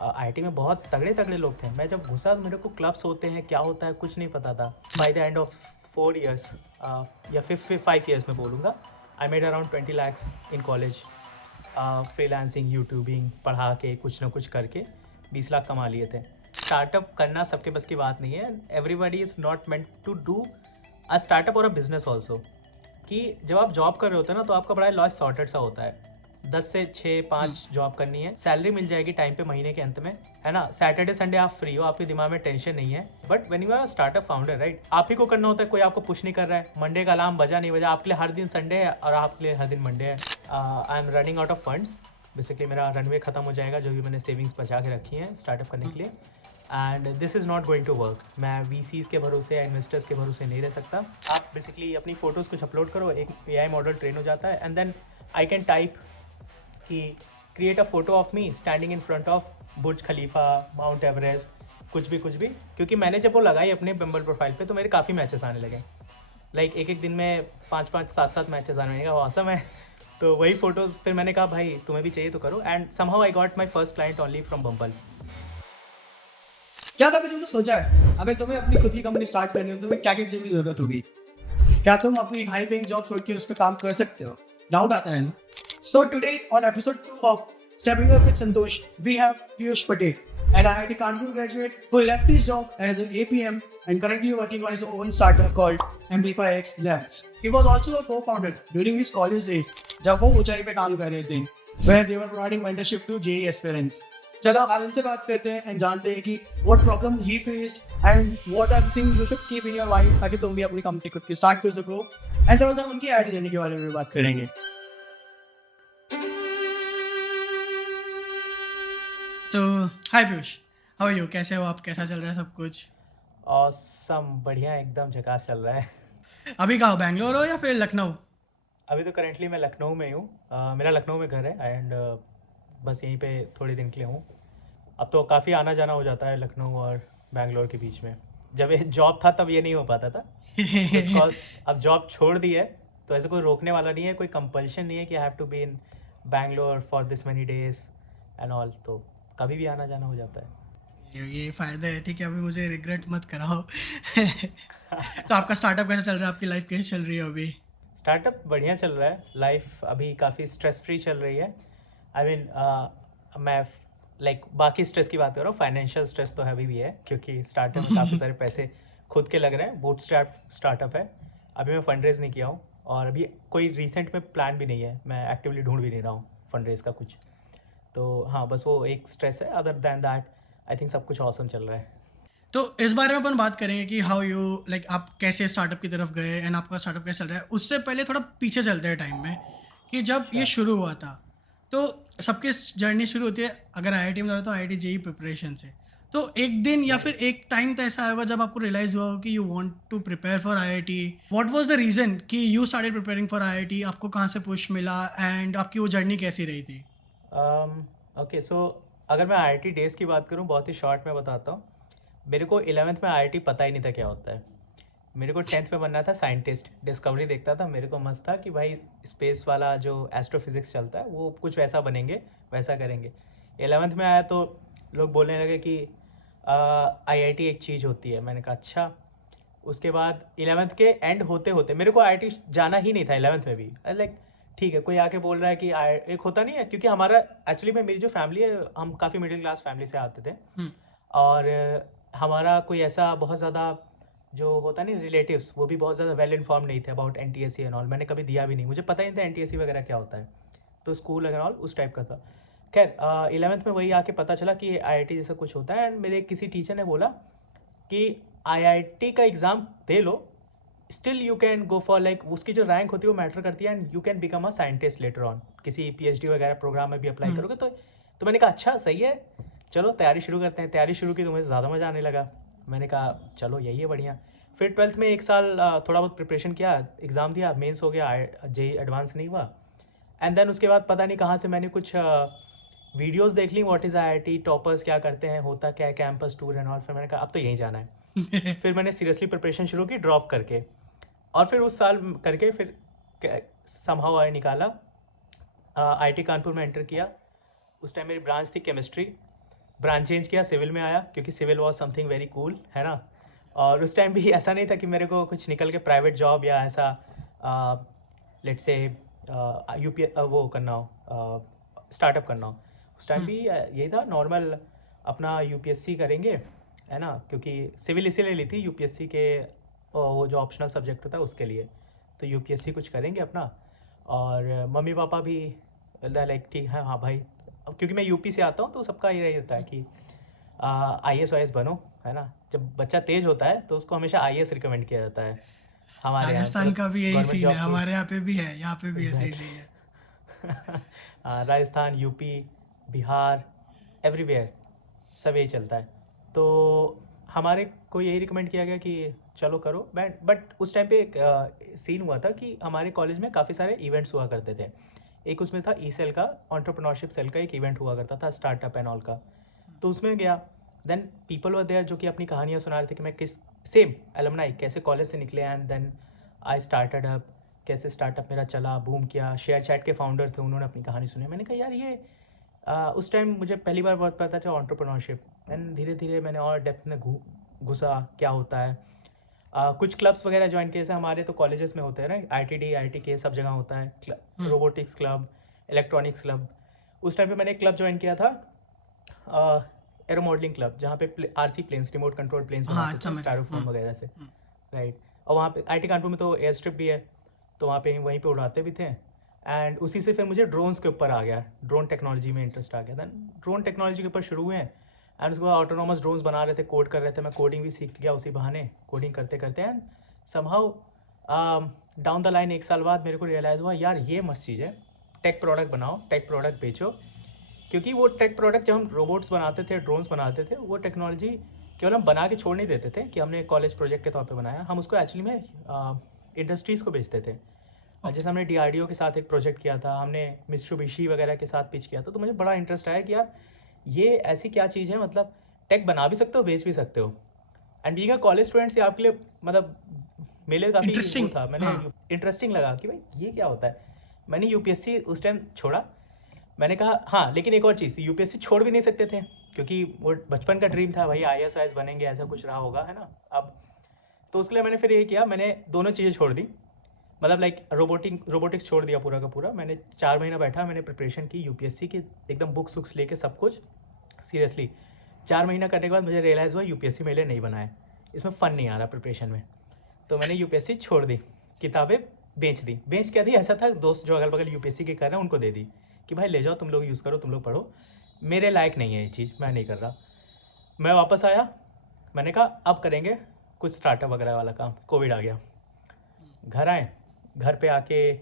IIT में बहुत तगड़े तगड़े लोग थे। मैं जब घुसा मेरे को क्लब्स होते हैं क्या होता है कुछ नहीं पता था। By the end of 4 years या फिर 5 years में बोलूँगा, I made around 20 lakhs in college. Freelancing, YouTubing, पढ़ा के कुछ ना कुछ करके 20 लाख कमा लिए थे। स्टार्टअप करना सबके बस की बात नहीं है। Everybody is not meant to do a startup और अ बिजनेस ऑल्सो। कि जब आप जॉब कर रहे होते हैं ना तो आपका बड़ा लॉस सॉर्टेड सा होता है। 10 से 6 5 जॉब करनी है, सैलरी मिल जाएगी टाइम पे महीने के अंत में, है ना। सैटरडे संडे आप फ्री हो, आपके दिमाग में टेंशन नहीं है। But when you are startup founder, right, आप ही को करना होता है, कोई आपको पुश नहीं कर रहा है। मंडे का अलार्म बजा नहीं बजा, आपके लिए हर दिन संडे है और आपके लिए हर दिन मंडे है। I am running out of funds. Basically मेरा रनवे खत्म हो जाएगा, जो भी मैंने सेविंग्स बचा के रखी हैं स्टार्टअप करने के लिए। And this is not going to work. मैं वीसीज के भरोसे या इन्वेस्टर्स के भरोसे नहीं रह सकता। आप बेसिकली अपनी फ़ोटोज़ कुछ अपलोड करो, एक एआई मॉडल ट्रेन हो जाता है, and then I can type कि create a photo of me standing in front of Burj Khalifa, Mount Everest, कुछ भी। क्योंकि मैंने जब वो लगाई अपने बम्बल प्रोफाइल पे तो मेरे काफ़ी मैचेस आने लगे। लाइक एक दिन में 5-5 7-7 मैचेस आने लगे, वो ऑसम है। तो वही फोटोज़ फिर मैंने कहा भाई तुम्हें भी चाहिए तो करो, and somehow I got my first client only from Bumble. क्या कभी तुमने सोचा है अगर तुम्हें अपनी खुद की कंपनी स्टार्ट करनी हो तो तुम्हें क्या क्या चीज़ों की जरूरत होगी? क्या तुम अपनी हाई पेइंग जॉब छोड़ के उस पर काम कर सकते हो? डाउट आता है ना? So today on episode 2 of stepping up with Santosh we have Piyush Patel, an IIT Kanpur graduate who left his job as an APM and currently working on his own startup called Amplify X Labs. He was also a co-founder during his college days जब वो ऊंचाई पे काम कर रहे थे, where they were providing mentorship to JEE aspirants. चलो आज उनसे बात करते हैं एंड जानते हैं कि what problem he faced and what are the things you should keep in your mind ताकि तुम भी अपनी कंपनी खुद की स्टार्ट कर सको। एंड थोड़ा सा उनकी आईटी जर्नी के बारे में भी बात करेंगे। सो हाय पीयूष, हाउ आर यू? कैसे हो आप? कैसा चल रहा है सब कुछ? ऑसम, बढ़िया, एकदम झकास चल रहा है। अभी कहाँ हो? बैंगलोर हो या फिर लखनऊ? अभी तो करेंटली मैं लखनऊ में ही हूँ। मेरा लखनऊ में घर है, एंड बस यहीं पे थोड़े दिन के लिए हूँ। अब तो काफ़ी आना जाना हो जाता है लखनऊ और बैंगलोर के बीच में। जब ये जॉब था तब ये नहीं हो पाता था, जस्ट कॉज अब जॉब छोड़ दी है तो ऐसे कोई रोकने वाला नहीं है, कोई कंपल्शन नहीं है कि I have to be in Bangalore for this many days and all. तो कभी भी आना जाना हो जाता है। ये फ़ायदा है, ठीक है, अभी मुझे रिग्रेट मत कराओ। तो आपका स्टार्टअप कैसा चल रहा है? आपकी लाइफ कैसी चल रही है अभी? स्टार्टअप बढ़िया चल रहा है, लाइफ अभी काफ़ी स्ट्रेस फ्री चल रही है। आई मीन मैं लाइक बाकी स्ट्रेस की बात कर रहा हूँ, फाइनेंशियल स्ट्रेस तो अभी भी है क्योंकि स्टार्टअप में काफ़ी सारे पैसे खुद के लग रहे हैं। बूटस्ट्रैप स्टार्टअप है, अभी मैं फंड रेज नहीं किया हूँ और अभी कोई रिसेंट में प्लान भी नहीं है, मैं एक्टिवली ढूंढ भी नहीं रहा हूँ फंड रेज का कुछ। तो हाँ, बस वो एक स्ट्रेस है। Other than that I think सब कुछ ऑसम चल रहा है। तो इस बारे में अपन बात करेंगे कि हाउ यू लाइक आप कैसे स्टार्टअप की तरफ गए एंड आपका स्टार्टअप कैसे चल रहा है। उससे पहले थोड़ा पीछे चलते हैं टाइम में कि जब ये Sure. शुरू हुआ था, तो सबकी जर्नी शुरू होती है अगर आईआईटी में जा रहा तो आईआईटी जेई प्रिपरेशन से। तो एक दिन या फिर Right. एक टाइम तो ऐसा आएगा जब आपको रियलाइज हुआ हो कि you want to prepare for IIT. What was the reason कि you started preparing for IIT? आपको कहाँ से पुश मिला एंड आपकी वो जर्नी कैसी रही थी? ओके, सो अगर मैं आईआईटी डेज़ की बात करूँ, बहुत ही शॉर्ट में बताता हूँ। मेरे को 11th में आईआईटी पता ही नहीं था क्या होता है। मेरे को 10th में बनना था साइंटिस्ट। डिस्कवरी देखता था, मेरे को मस्त था कि भाई स्पेस वाला जो एस्ट्रोफिजिक्स चलता है वो कुछ वैसा बनेंगे, वैसा करेंगे। 11th में आया तो लोग बोलने लगे कि आईआईटी एक चीज़ होती है। मैंने कहा अच्छा। उसके बाद 11th के एंड होते होते मेरे को आईआईटी जाना ही नहीं था 11th में भी। लाइक ठीक है, कोई आके बोल रहा है कि एक होता नहीं है, क्योंकि हमारा एक्चुअली में मेरी जो फैमिली है, हम काफ़ी मिडिल क्लास फैमिली से आते थे। और हमारा कोई ऐसा बहुत ज़्यादा जो होता नहीं रिलेटिव्स, वो भी बहुत ज़्यादा वेल इन्फॉर्म नहीं थे अबाउट एनटीएससी एंड ऑल। मैंने कभी दिया भी नहीं, मुझे पता ही नहीं था एनटीएससी वगैरह क्या होता है। तो स्कूल एंड ऑल उस टाइप का था। खैर 11th में वही आके पता चला कि आईआईटी जैसा कुछ होता है, एंड मेरे किसी टीचर ने बोला कि आईआईटी का exam they low, still you can go for like उसकी जो रैंक होती है वो मैटर करती है, and you can become a scientist later on, किसी पीएचडी वगैरह प्रोग्राम में भी अप्लाई करोगे तो मैंने कहा अच्छा सही है, चलो तैयारी शुरू करते हैं। तैयारी शुरू की तो मुझे ज़्यादा मज़ा आने लगा। मैंने कहा चलो यही है बढ़िया। फिर 12th में एक साल थोड़ा बहुत प्रिपरेशन किया, एग्ज़ाम दिया, मेंस हो गया, जेई एडवांस नहीं हुआ। एंड देन उसके बाद पता नहीं कहाँ से मैंने कुछ वीडियोस देख ली, व्हाट इज़ आईआईटी, टॉपर्स क्या करते हैं, होता क्या है, कैंपस टूर एंड ऑल। फिर मैंने कहा अब तो यहीं जाना है। फिर मैंने सीरियसली प्रिपरेशन शुरू की ड्रॉप करके, और फिर उस साल करके फिर समहाउ आई निकाला, आईआईटी कानपुर में एंटर किया। उस टाइम मेरी ब्रांच थी केमिस्ट्री, ब्रांच चेंज किया, सिविल में आया क्योंकि civil was something very cool, है ना। और उस टाइम भी ऐसा नहीं था कि मेरे को कुछ निकल के प्राइवेट जॉब या ऐसा लेट्स से यूपी वो करना हो, स्टार्टअप करना हो। उस टाइम भी यही था नॉर्मल, अपना यूपीएससी करेंगे, है ना, क्योंकि सिविल इसीलिए ली थी यूपीएससी के वो जो ऑप्शनल सब्जेक्ट होता है उसके लिए। तो यूपीएससी कुछ करेंगे अपना। और मम्मी पापा भी लाइक ठीक है, हाँ भाई, अब क्योंकि मैं यूपी से आता हूँ तो सबका यही होता है कि आईएएस वाईएएस बनो, है ना। जब बच्चा तेज होता है तो उसको हमेशा आईएएस रिकमेंड किया जाता है हमारे यहाँ, राजस्थान मतलब का भी यही गवर्नमेंट सीन है, जॉब की। हमारे यहाँ पे भी है, यहाँ पे भी ऐसा ही सीन है। Exact Rajasthan, UP, Bihar, everywhere सब यही चलता है। तो हमारे को यही रिकमेंड किया गया कि चलो करो। बट उस टाइम पे एक सीन हुआ था कि हमारे कॉलेज में काफ़ी सारे इवेंट्स हुआ करते थे। एक उसमें था ई सेल का, एंटरप्रेन्योरशिप सेल का एक इवेंट हुआ करता था, स्टार्टअप एंड ऑल का। तो उसमें गया, देन पीपल वर देयर जो कि अपनी कहानियाँ सुना रहे थे कि मैं किस सेम एलुमनाई कैसे कॉलेज से निकले, and then I started up, कैसे स्टार्टअप मेरा चला, बूम किया। शेयर चैट के फाउंडर थे, उन्होंने अपनी कहानी सुनी। मैंने कहा यार ये उस टाइम मुझे पहली बार बहुत पता चला एंटरप्रेन्योरशिप, एंड धीरे धीरे मैंने और डेप्थ में घुसा क्या होता है। कुछ क्लब्स वगैरह ज्वाइन किए, जैसे हमारे तो कॉलेजेस में होते हैं ना, आईटीडी आईटी सब जगह होता है, रोबोटिक्स क्लब, इलेक्ट्रॉनिक्स क्लब। उस टाइम पे मैंने एक क्लब ज्वाइन किया था, एरो मॉडलिंग क्लब, जहाँ पे RC planes, remote control planes हाँ, बनाते थे समझ गया। स्टायरोफोम वगैरह से, राइट। और वहाँ पे आईटी कानपुर में तो एयर स्ट्रिप भी है, तो वहाँ पे वहीं पे उड़ाते भी थे। एंड उसी से फिर मुझे ड्रोन्स के ऊपर आ गया, ड्रोन टेक्नोलॉजी में इंटरेस्ट आ गया। दैन ड्रोन टेक्नोलॉजी के ऊपर शुरू हुए हैं, एंड उसके बाद ऑटोनोमस ड्रोन्स बना रहे थे, कोड कर रहे थे। मैं कोडिंग भी सीख गया उसी बहाने, कोडिंग करते करते। And somehow down the line 1 साल बाद मेरे को रियलाइज़ हुआ यार ये मस्त चीज़ है, टेक प्रोडक्ट बनाओ, टेक प्रोडक्ट बेचो। क्योंकि वो टेक प्रोडक्ट जब हम रोबोट्स बनाते थे, ड्रोन्स बनाते थे, वो टेक्नोलॉजी केवल हम बना के छोड़ नहीं देते थे कि हमने कॉलेज प्रोजेक्ट के तौर पे बनाया, हम उसको एक्चुअली में इंडस्ट्रीज़ को बेचते थे। जैसे हमने डीआरडीओ के साथ एक प्रोजेक्ट किया था, हमने मित्सुबिशी वगैरह के साथ पिच किया था। तो मुझे बड़ा इंटरेस्ट आया कि यार ये ऐसी क्या चीज़ है, मतलब टेक बना भी सकते हो, बेच भी सकते हो। And being a college student से आपके लिए मतलब मेरे लिए काफ़ी वो इंटरेस्टिंग। था, मैंने हाँ, इंटरेस्टिंग लगा कि भाई ये क्या होता है। मैंने यूपीएससी उस टाइम छोड़ा। मैंने कहा हाँ, लेकिन एक और चीज़ थी, यूपीएससी छोड़ भी नहीं सकते थे क्योंकि वो बचपन का ड्रीम था भाई, आईएएस वाईएएस बनेंगे, ऐसा कुछ रहा होगा, है ना। अब तो उसके लिए मैंने फिर ये किया, मैंने दोनों चीज़ें छोड़ दी, मतलब लाइक रोबोटिक्स छोड़ दिया पूरा का पूरा। मैंने 4 महीना बैठा, मैंने प्रिपरेशन की यूपीएससी की, एकदम बुक्स वुक्स लेके सब कुछ सीरियसली। 4 महीना करने के बाद मुझे रियलाइज़ हुआ यूपीएससी मेरे लिए नहीं बना है, इसमें फ़न नहीं आ रहा प्रिपरेशन में। तो मैंने यूपीएससी छोड़ दी, किताबें बेच दी। बेच क्या दी, ऐसा था दोस्त जो अगल बगल यूपीएससी के कर रहे हैं उनको दे दी कि भाई ले जाओ, तुम लोग यूज़ करो, तुम लोग पढ़ो, मेरे लायक नहीं है ये चीज़, मैं नहीं कर रहा। मैं वापस आया, मैंने कहा अब करेंगे कुछ स्टार्टअप वगैरह वाला काम। कोविड आ गया, घर आए, घर पे आके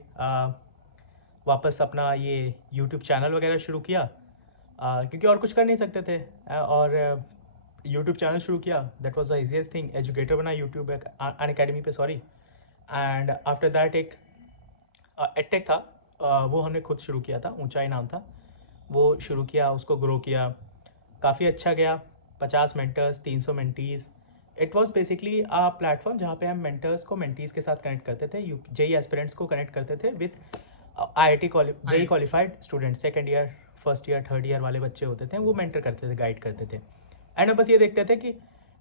वापस अपना ये यूट्यूब चैनल वगैरह शुरू किया, क्योंकि और कुछ कर नहीं सकते थे। और यूट्यूब चैनल शुरू किया, that was the easiest thing. Educator बना यूट्यूब अन अकेडमी पे, सॉरी। एंड आफ्टर दैट एक एडटेक था, वो हमने खुद शुरू किया था, ऊंचाई नाम था, वो शुरू किया, उसको ग्रो किया, काफ़ी अच्छा गया। 50 mentors, 300 mentees. It was basically a platform जहाँ पे हम मेंटर्स को मेंटीज़ के साथ कनेक्ट करते थे, जेई एस्पिरेंट्स को कनेक्ट करते थे with IIT JEE qualified student, second year, first year, third year वाले बच्चे होते थे, वो मेंटर करते थे, गाइड करते थे। एंड बस ये देखते थे कि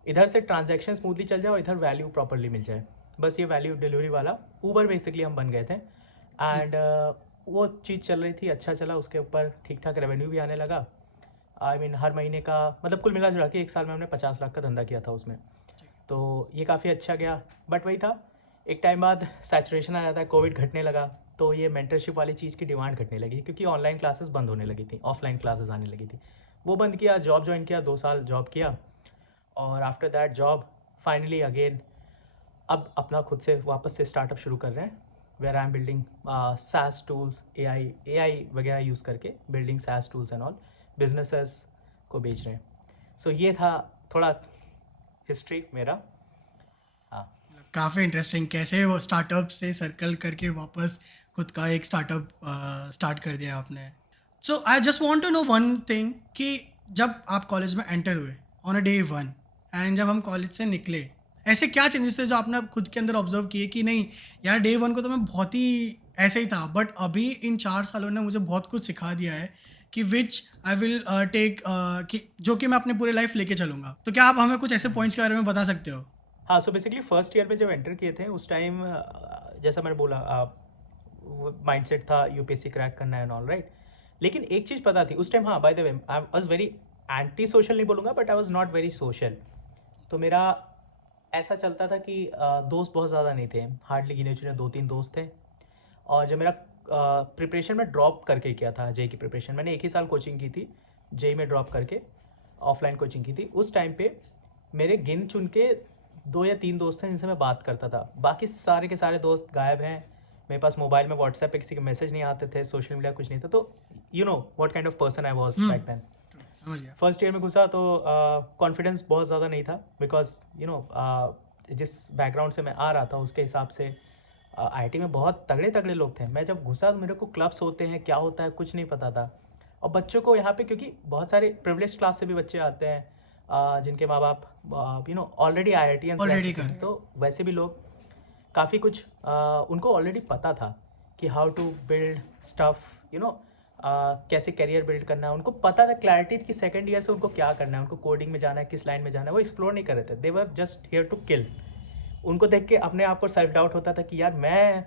इधर से ट्रांजैक्शन स्मूथली चल जाए और इधर वैल्यू प्रॉपरली मिल जाए, बस ये वैल्यू डिलीवरी वाला ऊबर बेसिकली हम बन गए थे। एंड वो चीज़ चल रही थी, अच्छा चला, उसके ऊपर ठीक ठाक रेवेन्यू भी आने लगा। आई मीन हर महीने का, मतलब कुल मिला जुला के 1 साल में हमने 50 लाख का धंधा किया था उसमें। तो ये काफ़ी अच्छा गया। बट वही था, एक टाइम बाद सैचुरेशन आ जाता है, कोविड घटने लगा, तो ये मेंटरशिप वाली चीज़ की डिमांड घटने लगी, क्योंकि ऑनलाइन क्लासेस बंद होने लगी थी, ऑफलाइन क्लासेस आने लगी थी। वो बंद किया, जॉब ज्वाइन किया, 2 साल जॉब किया, और after that job finally again अब अपना खुद से वापस से स्टार्टअप शुरू कर रहे हैं, where I am building SaaS tools, AI वगैरह यूज़ करके building SaaS tools and all, businesses को बेच रहे हैं। सो ये था थोड़ा हिस्ट्री मेरा। हाँ, काफ़ी इंटरेस्टिंग, कैसे वो स्टार्टअप से सर्कल करके वापस खुद का एक स्टार्टअप स्टार्ट कर दिया आपने। So I just want to know one thing कि जब आप कॉलेज में एंटर हुए ऑन अ डे 1 एंड जब हम कॉलेज से निकले, ऐसे क्या चेंजेस थे जो आपने खुद के अंदर ऑब्जर्व किए कि नहीं यार डे 1 को तो मैं बहुत ही ऐसे ही था, बट अभी इन 4 सालों ने मुझे बहुत कुछ सिखा दिया है कि विच आई विल टेक कि जो कि मैं अपने पूरे लाइफ लेके चलूँगा। तो क्या आप हमें कुछ ऐसे पॉइंट्स के बारे में बता सकते हो? हाँ, सो बेसिकली फर्स्ट ईयर में जब एंटर किए थे उस टाइम जैसा मैंने बोला माइंडसेट था यूपीएससी क्रैक करना है एंड ऑल राइट। लेकिन एक चीज़ पता थी उस टाइम, हाँ by the way I was very anti social नहीं बोलूँगा, but I was not very social. तो मेरा ऐसा चलता था कि दोस्त बहुत ज़्यादा नहीं थे, हार्डली गिने चुने 2-3 दोस्त थे। और जब मेरा प्रिपरेशन में ड्रॉप करके किया था जेई की प्रिपरेशन, मैंने एक ही साल कोचिंग की थी, जेई में ड्रॉप करके ऑफलाइन कोचिंग की थी। उस टाइम पे मेरे गिन चुन के 2 या 3 दोस्त हैं जिनसे मैं बात करता था, बाकी सारे के सारे दोस्त गायब हैं। मेरे पास मोबाइल में व्हाट्सएप पे किसी के मैसेज नहीं आते थे, सोशल मीडिया कुछ नहीं था। तो you know what kind of person I was back then. समझ गया। फर्स्ट ईयर में घुसा तो कॉन्फिडेंस बहुत ज़्यादा नहीं था, बिकॉज यू नो जिस बैकग्राउंड से मैं आ रहा था उसके हिसाब से आईटी में बहुत तगड़े तगड़े लोग थे। मैं जब घुसा तो मेरे को क्लब्स होते हैं, क्या होता है कुछ नहीं पता था। और बच्चों को यहाँ पे, क्योंकि बहुत सारे प्रिविलेज क्लास से भी बच्चे आते हैं जिनके माँ बाप यू नो ऑलरेडी IITians रह Already चुके हैं, कर। तो वैसे भी लोग काफ़ी कुछ उनको ऑलरेडी पता था कि how to build stuff, you know कैसे करियर बिल्ड करना है। उनको पता था, क्लैरिटी थी कि सेकंड ईयर से उनको क्या करना है, उनको कोडिंग में जाना है, किस लाइन में जाना है। वो एक्सप्लोर नहीं कर रहे थे, they were just here to kill. उनको देख के अपने आप को सेल्फ डाउट होता था कि यार मैं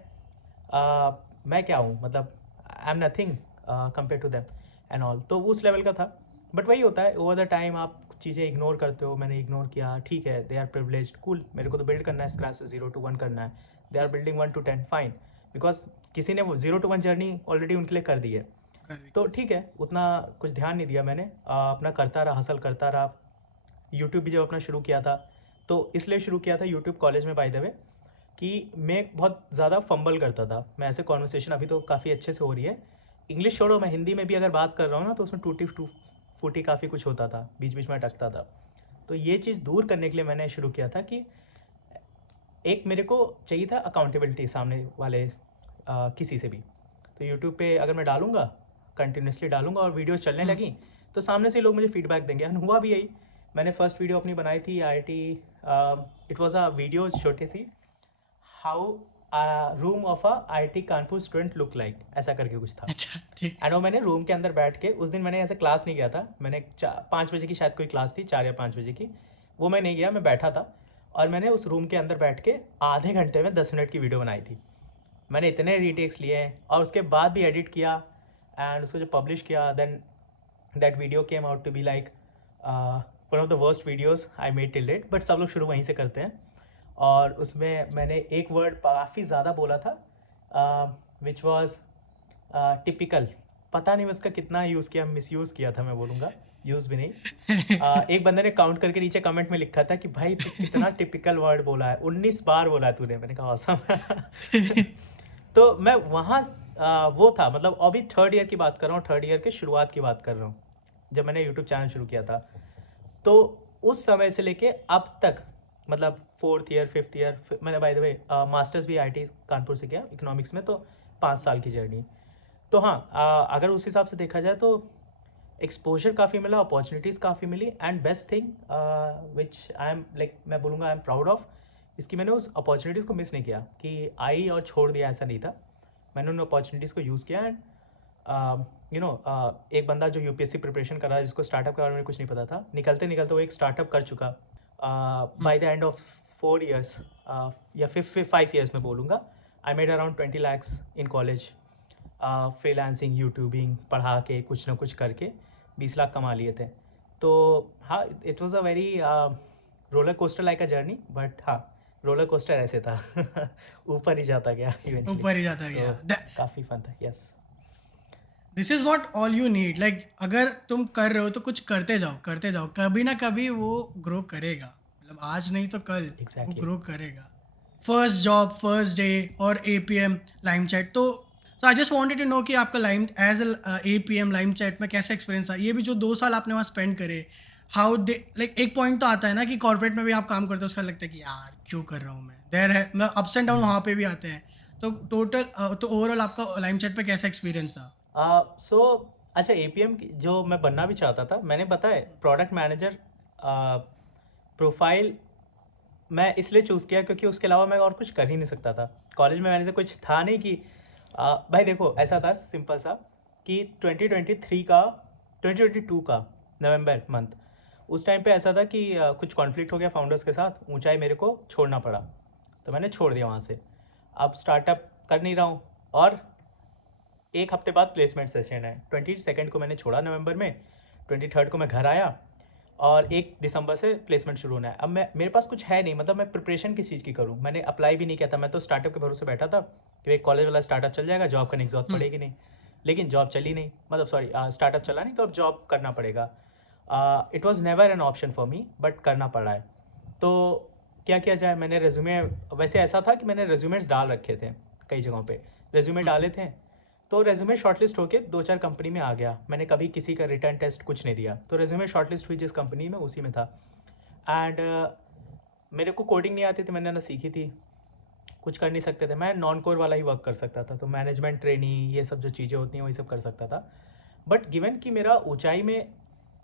क्या हूँ, मतलब I am nothing compare to them and all. तो उस लेवल का था। बट वही होता है, ओवर द टाइम आप चीज़ें इग्नोर करते हो। मैंने इग्नोर किया, ठीक है, दे आर प्रिविलेज्ड, कूल, मेरे को तो बिल्ड करना है स्क्रैच से 0 to 1 करना है। They are building 1 to 10, fine, because किसी ने वो 0 to 1 जर्नी ऑलरेडी उनके लिए कर दी है। Correct. तो ठीक है, उतना कुछ ध्यान नहीं दिया मैंने, अपना करता रहा, हसल करता रहा। यूट्यूब भी जब अपना शुरू किया था तो इसलिए शुरू किया था यूट्यूब कॉलेज में बाय द वे, कि मैं बहुत ज़्यादा फंबल करता था। मैं ऐसे कॉन्वर्सेशन अभी तो काफ़ी अच्छे से हो रही है, इंग्लिश छोड़ो, मैं हिंदी में भी अगर बात कर रहा हूँ ना तो उसमें टूटी फूटी काफ़ी कुछ होता था, बीच बीच में अटकता था। तो ये चीज़ दूर करने के लिए मैंने शुरू किया था कि एक मेरे को चाहिए था अकाउंटेबिलिटी सामने वाले किसी से भी। तो यूट्यूब पे अगर मैं डालूंगा, कंटिन्यूसली डालूंगा और वीडियोस चलने लगी तो सामने से लोग मुझे फीडबैक देंगे। एंड हुआ भी यही। मैंने फर्स्ट वीडियो अपनी बनाई थी IIT, it was a video छोटी सी, how room of a IIT Kanpur student look like, ऐसा करके कुछ था। अच्छा, ठीक। एंड वो मैंने रूम के अंदर बैठ के, उस दिन मैंने ऐसे क्लास नहीं गया था, मैंने 5 बजे की शायद कोई क्लास थी, 4 या 5 बजे की, वो मैं नहीं गया, मैं बैठा था और मैंने उस रूम के अंदर बैठ के आधे घंटे में 10 मिनट की वीडियो बनाई थी। मैंने इतने रीटेक्स लिए हैं और उसके बाद भी एडिट किया एंड उसको जो पब्लिश किया, then that video came out to be like one of the worst videos I made till date. But सब लोग शुरू वहीं से करते हैं। और उसमें मैंने एक वर्ड काफ़ी ज़्यादा बोला था, विच वॉज टिपिकल। पता नहीं मैं उसका कितना यूज़ किया, मिसयूज़ किया था मैं बोलूँगा, यूज़ भी नहीं। एक बंदे ने काउंट करके नीचे कमेंट में लिखा था कि भाई तू कितना टिपिकल वर्ड बोला है, 19 बार बोला तूने। मैंने कहा awesome। तो मैं वहाँ वो था, मतलब अभी थर्ड ईयर की बात कर रहा हूँ, थर्ड ईयर के शुरुआत की बात कर रहा हूँ, जब मैंने यूट्यूब चैनल शुरू किया था। तो उस समय से लेके अब तक, मतलब 4th ईयर 5th ईयर, मैंने बाय द वे मास्टर्स भी IIT कानपुर से किया इकोनॉमिक्स में, तो 5 साल की जर्नी। तो हाँ, अगर उस हिसाब से देखा जाए तो एक्सपोजर काफ़ी मिला, अपॉर्चुनिटीज़ काफ़ी मिली, and best thing which I am like, मैं बोलूँगा आई एम प्राउड ऑफ, इसकी मैंने उस अपॉर्चुनिटीज़ को मिस नहीं किया कि आई और छोड़ दिया, ऐसा नहीं था। मैंने उन अपॉर्चुनिटीज़ को यूज़ किया। एंड यू नो एक बंदा जो यूपीएससी प्रिपरेशन कर रहा है, जिसको स्टार्टअप के बारे में कुछ नहीं पता था, निकलते निकलते वो एक स्टार्टअप कर चुका। By the end of 4 years या 5 years में बोलूँगा, I made around 20 lakhs in college, freelancing, YouTubing, पढ़ा के कुछ ना कुछ करके 20 लाख कमा लिए थे। तो हाँ, it was a very roller coaster like a journey, but हाँ, रोलर कोस्टर ऐसे था ऊपर ही जाता गया इवेंचुअली। ऊपर ही जाता गया। काफ़ी फन था, yes. This is what all you need. Like अगर तुम कर रहे हो तो कुछ करते जाओ, कभी ना कभी वो ग्रो करेगा। मतलब आज नहीं तो कल वो Exactly. ग्रो करेगा। फर्स्ट जॉब, फर्स्ट डे और APM लाइम चैट, तो I just wanted to know कि आपका time as APM LimeChat में कैसा एक्सपीरियंस था। ये भी जो 2 साल आपने वहाँ स्पेंड करे, हाउ दे, लाइक एक पॉइंट तो आता है ना कि कॉर्पोरेट में भी आप काम करते हो, उसका लगता है कि यार क्यों कर रहा हूँ मैं, देयर है, मतलब अप्स एंड डाउन वहाँ पे भी आते हैं। तो टोटल तो ओवरऑल आपका लाइम चैट पे कैसा एक्सपीरियंस था? सो अच्छा, APM जो मैं बनना भी चाहता था, मैंने बताया प्रोडक्ट मैनेजर प्रोफाइल मैं इसलिए चूज़ किया क्योंकि उसके अलावा मैं और कुछ कर ही नहीं सकता था। कॉलेज में मैंने से कुछ था नहीं कि भाई देखो ऐसा था सिंपल सा कि 2022 का नवंबर मंथ, उस टाइम पे ऐसा था कि कुछ कॉन्फ्लिक्ट हो गया फाउंडर्स के साथ, ऊंचाई मेरे को छोड़ना पड़ा, तो मैंने छोड़ दिया वहाँ से। अब स्टार्टअप कर नहीं रहा हूँ, और एक हफ्ते बाद प्लेसमेंट सेशन है। 22 को मैंने छोड़ा नवंबर में, 23 को मैं घर आया, और 1 दिसंबर से प्लेसमेंट शुरू होना है। अब मेरे पास कुछ है नहीं, मतलब मैं प्रिपरेशन किस चीज़ की करूँ, मैंने अप्लाई भी नहीं किया था। मैं तो स्टार्टअप के भरोसे बैठा था कि एक कॉलेज वाला स्टार्टअप चल जाएगा, जॉब करने की जरूरत पड़ेगी नहीं। लेकिन जॉब चली नहीं, मतलब सॉरी स्टार्टअप चला नहीं, तो अब जॉब करना पड़ेगा। It was never an option for me, but करना पड़ा है। तो क्या किया जाए, मैंने रेज्यूमे, वैसे ऐसा था कि मैंने रेज्यूमेट्स डाल रखे थे कई जगहों पे, रेज्यूमे डाले थे, तो रेज्यूमे शॉर्टलिस्ट होके 2-4 कंपनी में आ गया। मैंने कभी किसी का रिटर्न टेस्ट कुछ नहीं दिया, तो रेज्यूमे शॉर्टलिस्ट हुई जिस कंपनी में, उसी में था। एंड मेरे को कोडिंग नहीं आती थी, मैंने ना सीखी थी, कुछ कर नहीं सकते थे, मैं नॉन कोर वाला ही वर्क कर सकता था, तो मैनेजमेंट ट्रेनिंग ये सब जो चीज़ें होती हैं वही सब कर सकता था। बट गिवन कि मेरा ऊंचाई में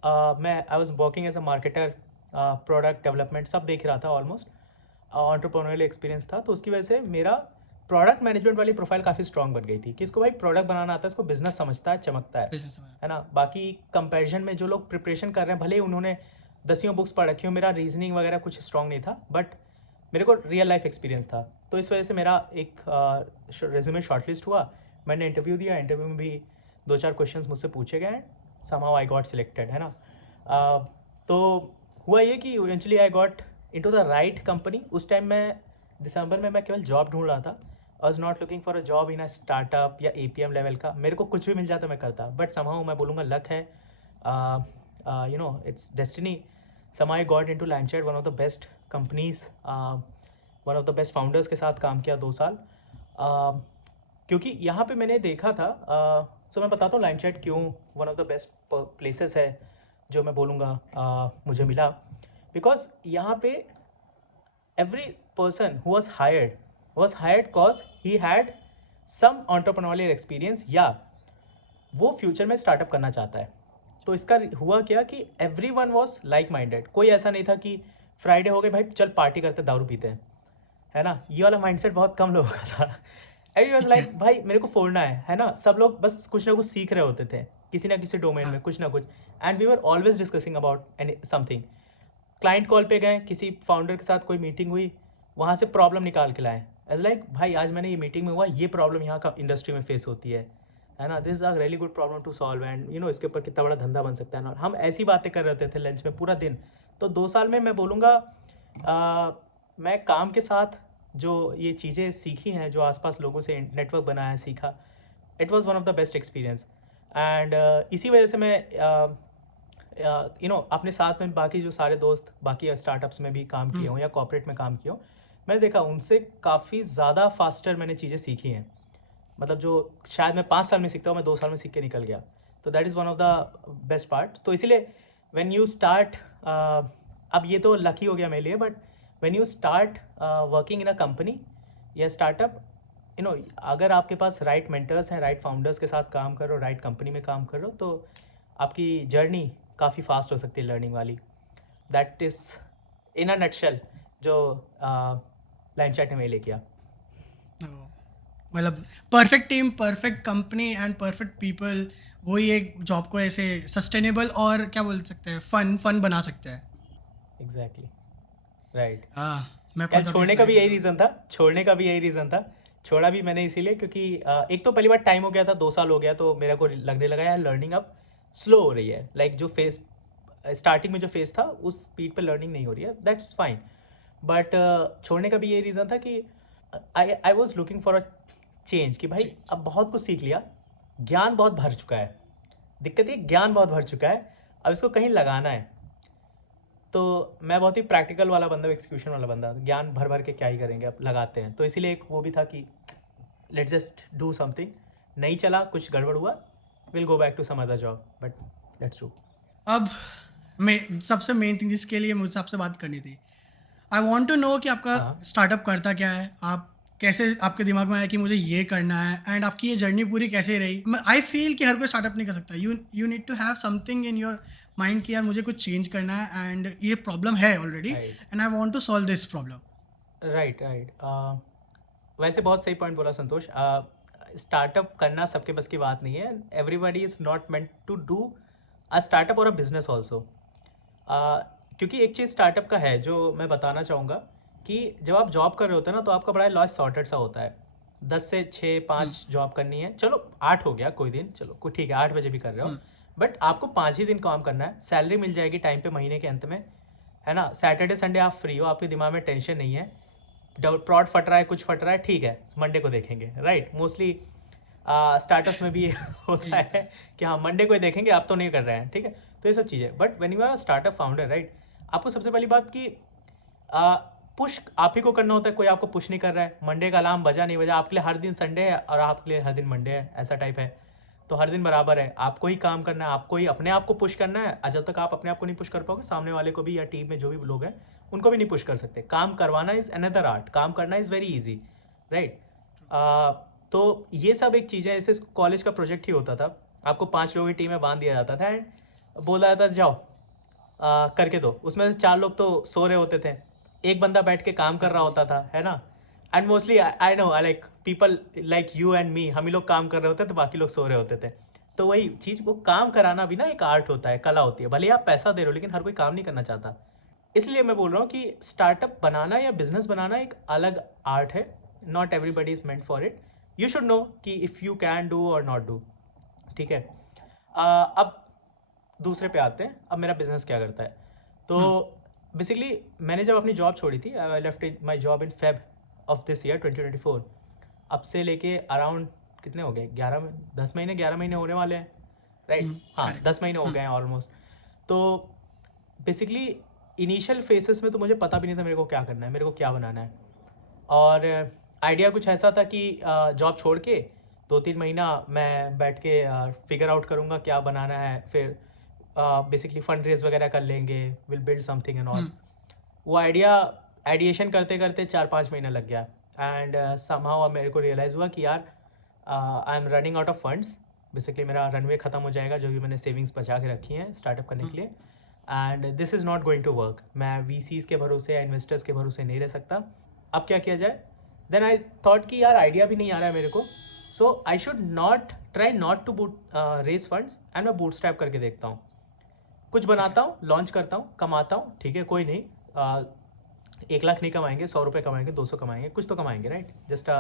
मैं I was working as a marketer, product development सब देख रहा था, ऑलमोस्ट एंटरप्रेन्योरियल एक्सपीरियंस था, तो उसकी वजह से मेरा प्रोडक्ट मैनेजमेंट वाली प्रोफाइल काफ़ी स्ट्रॉन्ग बन गई थी कि इसको भाई प्रोडक्ट बनाना आता है, इसको बिजनेस समझता है, चमकता है ना। बाकी कंपैरिजन में जो लोग प्रिपरेशन कर रहे हैं, भले ही उन्होंने 10 बुक्स पढ़ रखी हो, मेरा रीजनिंग वगैरह कुछ स्ट्रॉन्ग नहीं था, बट मेरे को रियल लाइफ एक्सपीरियंस था, तो इस वजह से मेरा एक रेज्यूमे शॉर्टलिस्ट हुआ। मैंने इंटरव्यू दिया, इंटरव्यू में भी 2-4 क्वेश्चंस मुझसे पूछे गए, समहाउ आई गॉट सिलेक्टेड, है ना। तो हुआ ये कि eventually I got into the right company. उस टाइम में दिसंबर में मैं केवल जॉब ढूंढ रहा था, I was not looking for a job in a startup या APM लेवल का, मेरे को कुछ भी मिल जाता मैं करता, बट समहाउ मैं बोलूँगा लक है, you know it's destiny. somehow I got into LimeChat, one of the best companies, one of the best founders के साथ काम किया 2 साल। क्योंकि यहाँ पे मैंने देखा था, सो मैं बताता हूँ LimeChat क्यों one of the best places है जो मैं बोलूँगा मुझे मिला। बिकॉज यहाँ पे every person who was hired cause he had some entrepreneurial experience, या वो फ्यूचर में स्टार्टअप करना चाहता है। तो इसका हुआ क्या कि एवरीवन वाज लाइक माइंडेड, कोई ऐसा नहीं था कि फ्राइडे हो गए भाई चल पार्टी करते दारू पीते हैं, है ना, ये वाला माइंडसेट बहुत कम लोगों का था। एवरीवन वाज लाइक भाई मेरे को फोड़ना है ना। सब लोग बस कुछ ना कुछ सीख रहे होते थे, किसी ना किसी डोमेन में कुछ ना कुछ, and we were always discussing about any something. Client call पे गए, किसी फाउंडर के साथ कोई मीटिंग हुई, वहाँ से प्रॉब्लम निकाल के लाए, एज लाइक भाई आज मैंने ये मीटिंग में हुआ, ये प्रॉब्लम यहाँ का इंडस्ट्री में फेस होती है ना, this is a really good problem to solve, and you know इसके ऊपर कितना बड़ा धंधा बन सकता है ना। हम ऐसी बातें कर रहे थे लंच में पूरा दिन। तो 2 साल में मैं बोलूँगा मैं काम के साथ जो ये चीज़ें सीखी हैं, जो आसपास लोगों से नेटवर्क बनाया सीखा, it was one of the best experience. And इसी वजह से मैं यू नो अपने साथ में बाकी जो सारे दोस्त बाकी स्टार्टअप्स में भी काम किए हों या कॉर्पोरेट में काम किए हों, मैंने देखा उनसे काफ़ी ज़्यादा फास्टर मैंने चीज़ें सीखी हैं। मतलब जो शायद मैं 5 साल में सीखता हूँ, मैं 2 साल में सीख के निकल गया। तो that is one of the best part. तो इसीलिए व्हेन यू स्टार्ट, अब ये तो लकी हो गया मेरे लिए, but when you start working in a company या स्टार्टअप, यू नो अगर आपके पास राइट मेंटर्स हैं, राइट फाउंडर्स के साथ काम करो, राइट कंपनी में काम करो, तो आपकी जर्नी काफ़ी फास्ट हो सकती है लर्निंग वाली। That is in a nutshell जो LimeChat ने मेरे लिए किया। मतलब perfect team, perfect company and perfect people, वही एक जॉब को ऐसे सस्टेनेबल और क्या बोल सकते हैं फन बना सकते हैं। Exactly right. मैं यार छोड़ने का भी यही रीज़न था, छोड़ा भी मैंने इसीलिए क्योंकि एक तो पहली बार टाइम हो गया था, 2 साल हो गया, तो मेरे को लगने लगा यार लर्निंग अब स्लो हो रही है। लाइक जो फेस स्टार्टिंग में जो फेस था उस स्पीड पे लर्निंग नहीं हो रही है, दैट्स फाइन। बट छोड़ने का भी यही रीज़न था कि I was looking for a change, कि भाई अब बहुत कुछ सीख लिया, ज्ञान बहुत भर चुका है, दिक्कत ये ज्ञान बहुत भर चुका है, अब इसको कहीं लगाना है। तो मैं बहुत ही प्रैक्टिकल वाला बंदा, एक्सक्यूशन वाला बंदा, ज्ञान भर भर के क्या ही करेंगे, अब लगाते हैं। तो इसीलिए एक वो भी था कि लेट्स जस्ट डू समथिंग। नहीं चला, कुछ गड़बड़ हुआ, will go back to some other job, but let's do. अब मैं सबसे मेन थिंग जिसके लिए मुझसे आपसे बात करनी थी, आई वॉन्ट टू नो कि आपका स्टार्टअप करता क्या है, आप कैसे आपके दिमाग में आया कि मुझे ये करना है, एंड आपकी ये जर्नी पूरी कैसे रही। आई फील कि हर कोई स्टार्टअप नहीं कर सकता, you need to have something in your mind कि यार मुझे कुछ चेंज करना है, एंड ये प्रॉब्लम है already, and I want to solve this problem. Right. वैसे बहुत सही पॉइंट बोला संतोष। स्टार्टअप करना सबके बस की बात नहीं है. Everybody is not meant to do a startup और अ बिजनेस ऑल्सो. क्योंकि एक चीज़ स्टार्टअप का है जो मैं बताना चाहूँगा कि जब आप जॉब कर रहे होते हैं ना तो आपका बड़ा लॉस सॉर्टेड सा होता है. 10 से 6 5 जॉब करनी है, चलो 8 हो गया कोई दिन, चलो कोई ठीक है 8 बजे भी कर रहे हो, बट आपको 5 ही दिन काम करना है. सैलरी मिल जाएगी टाइम पे महीने के अंत में, है ना. सैटरडे संडे आप फ्री हो, आपके दिमाग में टेंशन नहीं है. प्रॉड फट रहा है, कुछ फट रहा है, ठीक है मंडे को देखेंगे, राइट. मोस्टली स्टार्टअप्स में भी होता है कि हाँ मंडे को ही देखेंगे, आप तो नहीं कर रहे हैं, ठीक है. तो ये सब चीज़ें. But when you are startup founder, right, आपको सबसे पहली बात कि पुश आप ही को करना होता है. कोई आपको पुश नहीं कर रहा है. मंडे का अलार्म बजा नहीं बजा, आपके लिए हर दिन संडे है और आपके लिए हर दिन मंडे है, ऐसा टाइप है. तो हर दिन बराबर है, आपको ही काम करना है, आपको ही अपने आप को पुश करना है. और जब तक आप अपने आप को नहीं पुश कर पाओगे, सामने वाले को भी या टीम में जो भी लोग हैं उनको भी नहीं पुश कर सकते. काम करवाना इज़ अनदर आर्ट, काम करना इज़ वेरी ईजी, राइट. तो ये सब एक चीज़ है. ऐसे कॉलेज का प्रोजेक्ट ही होता था, आपको 5 लोगों की टीम में बांध दिया जाता था एंड बोला जाता था जाओ करके दो. उसमें से 4 लोग तो सो रहे होते थे, एक बंदा बैठ के काम कर रहा होता था, है ना. And mostly I know, I like people like you and me, हम ही लोग काम कर रहे होते थे, बाकी लोग सो रहे होते थे. तो वही चीज़, वो काम कराना भी ना एक आर्ट होता है, कला होती है. भले ही आप पैसा दे रहे हो, लेकिन हर कोई काम नहीं करना चाहता. इसलिए मैं बोल रहा हूँ कि स्टार्टअप बनाना या बिजनेस बनाना एक अलग आर्ट है. Not everybody is meant for it. You should know कि इफ़ यू कैन डू और नॉट डू, ठीक है. अब दूसरे पे आते हैं. अब मेरा बिजनेस क्या करता है. तो बेसिकली मैंने जब अपनी जॉब छोड़ी थी, I left my job in Feb of this year 2024. अब से लेके अराउंड कितने हो गए, 11 महीने होने वाले हैं, राइट. हाँ 10 महीने हो गए हैं ऑलमोस्ट. तो बेसिकली इनिशियल फेसेस में तो मुझे पता भी नहीं था मेरे को क्या करना है, मेरे को क्या बनाना है. और आइडिया कुछ ऐसा था कि जॉब छोड़ के 2-3 महीना मैं बैठ के फिगर आउट करूँगा क्या बनाना है. फिर बेसिकली फंड रेज वगैरह कर लेंगे, will build something and all. वो आइडिएशन करते करते 4-5 महीना लग गया. एंड समहाउ मेरे को रियलाइज़ हुआ कि यार I am running out of funds. Basically मेरा रनवे ख़त्म हो जाएगा जो भी मैंने सेविंग्स बचा के रखी हैं स्टार्टअप करने के लिए. And this is not going to work. मैं VCs के भरोसे या इन्वेस्टर्स के भरोसे नहीं रह सकता. अब क्या किया जाए. देन आई थॉट कि यार आइडिया भी नहीं आ रहा है मेरे को, so I should try not to raise funds and मैं बूटस्ट्रैप करके देखता हूँ. कुछ बनाता हूँ, लॉन्च करता हूँ, कमाता हूँ, ठीक है कोई नहीं. 1 लाख नहीं कमाएंगे, 100 रुपये कमाएंगे, 200 कमाएंगे, कुछ तो कमाएंगे, राइट. जस्ट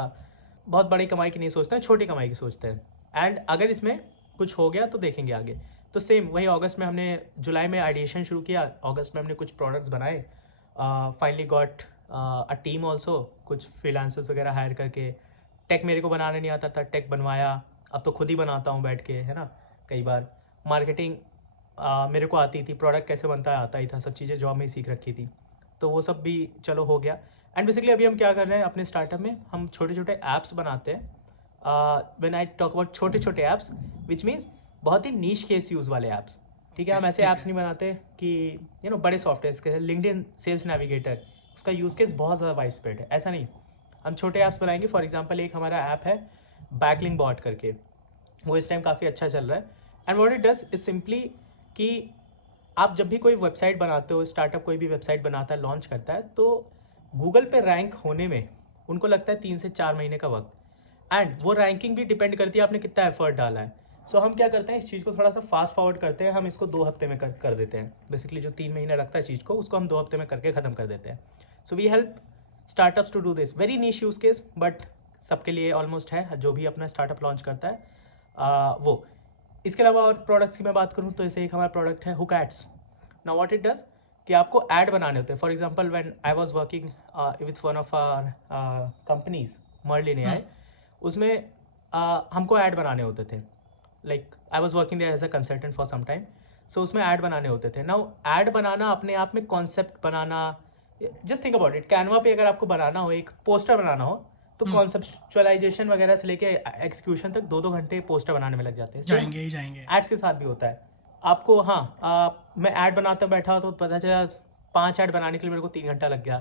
बहुत बड़ी कमाई की नहीं सोचते हैं, छोटी कमाई की सोचते हैं. एंड अगर इसमें कुछ हो गया तो देखेंगे आगे. तो सेम वही अगस्त में हमने, जुलाई में आइडिएशन शुरू किया, अगस्त में हमने कुछ प्रोडक्ट्स बनाए. Finally got a team also, कुछ फ्रीलांसर्स वगैरह हायर करके. टेक मेरे को बनाने नहीं आता था, टेक बनवाया. अब तो खुद ही बनाता हूँ बैठ के, है ना. कई बार मार्केटिंग मेरे को आती थी, प्रोडक्ट कैसे बनता है आता ही था, सब चीज़ें जॉब में ही सीख रखी थी. तो वो सब भी चलो हो गया. एंड बेसिकली अभी हम क्या कर रहे हैं अपने स्टार्टअप में, हम छोटे छोटे ऐप्स बनाते हैं. व्हेन आई टॉक अबाउट छोटे छोटे ऐप्स, विच मीन्स बहुत ही नीश केस यूज़ वाले ऐप्स, ठीक है. हम ऐसे ऐप्स नहीं बनाते कि बड़े सॉफ्टवेयर के लिंक्डइन सेल्स नेविगेटर, उसका यूज़ केस बहुत ज़्यादा वाइड स्प्रेड है, ऐसा नहीं. हम छोटे ऐप्स बनाएंगे. फॉर एग्जांपल एक हमारा ऐप है बैकलिंक बॉट करके, वो इस टाइम काफ़ी अच्छा चल रहा है. And what it does is simply कि आप जब भी कोई वेबसाइट बनाते हो, स्टार्टअप कोई भी वेबसाइट बनाता है, लॉन्च करता है, तो गूगल पे रैंक होने में उनको लगता है 3 से 4 महीने का वक्त. एंड वो रैंकिंग भी डिपेंड करती है आपने कितना एफर्ट डाला है. सो हम क्या करते हैं, इस चीज़ को थोड़ा सा फास्ट फॉरवर्ड करते हैं. हम इसको 2 हफ्ते में कर देते हैं. बेसिकली जो 3 महीने लगता है चीज़ को, उसको हम 2 हफ्ते में करके ख़त्म कर देते हैं. So we help startups to do this. Very niche use case, but सबके लिए ऑलमोस्ट है जो भी अपना स्टार्टअप लॉन्च करता है वो. इसके अलावा और प्रोडक्ट्स की मैं बात करूँ तो ऐसे एक हमारा प्रोडक्ट है hook ads. Now what it does कि आपको ऐड बनाने होते हैं. For example when I was working with one of our companies, Merlin AI, उसमें हमको ऐड बनाने होते थे. Like I was working there as a consultant for some time. So उसमें ऐड बनाने होते थे. नाउ ऐड बनाना अपने आप में concept banana, just think about it. Canva पे अगर आपको बनाना हो, एक पोस्टर बनाना हो, तो कॉन्सेप्चुअलाइजेशन वगैरह से लेके एक्सिक्यूशन तक 2-2 घंटे पोस्टर बनाने में लग जाते हैं. जाएंगे. एड्स के साथ भी होता है आपको. हाँ मैं ऐड बनाता बैठा तो पता चला 5 ऐड बनाने के लिए मेरे को 3 घंटा लग गया.